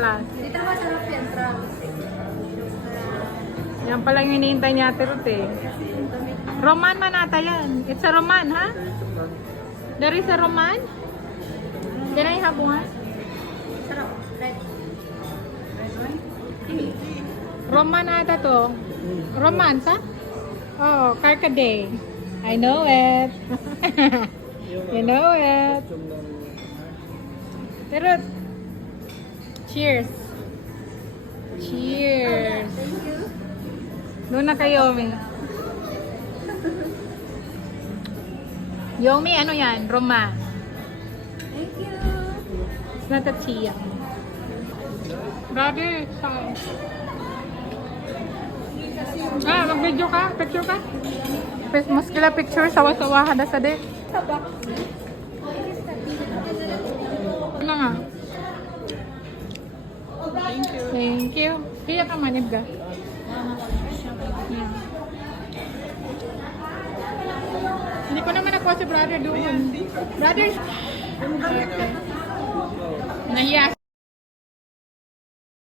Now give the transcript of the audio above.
class. Dito masarap yan, Travis. Yan pala yung hinihintay niya Ate Ruth eh. Roman man ata yan. It's a Roman, ha? There is a Roman? Can I have one? Sarap. Red. Roman ata to. Romance, ha? Oh, Carcaday. I know it. You know it. Pero, cheers. Cheers. Thank you. Doon na kay Yomi. Yomi, ano yan? Roma. Thank you. It's not a tea. Grabe, saan? Mag-video ka? Picture ka? Mas kila picture, sawa-sawa ka na sa din. Tabak. Ano nga? Thank you. Thank you. Kaya ka manib ka. Yeah. Hindi ko naman nakuha si brother doon. Brother! Okay. Nahiya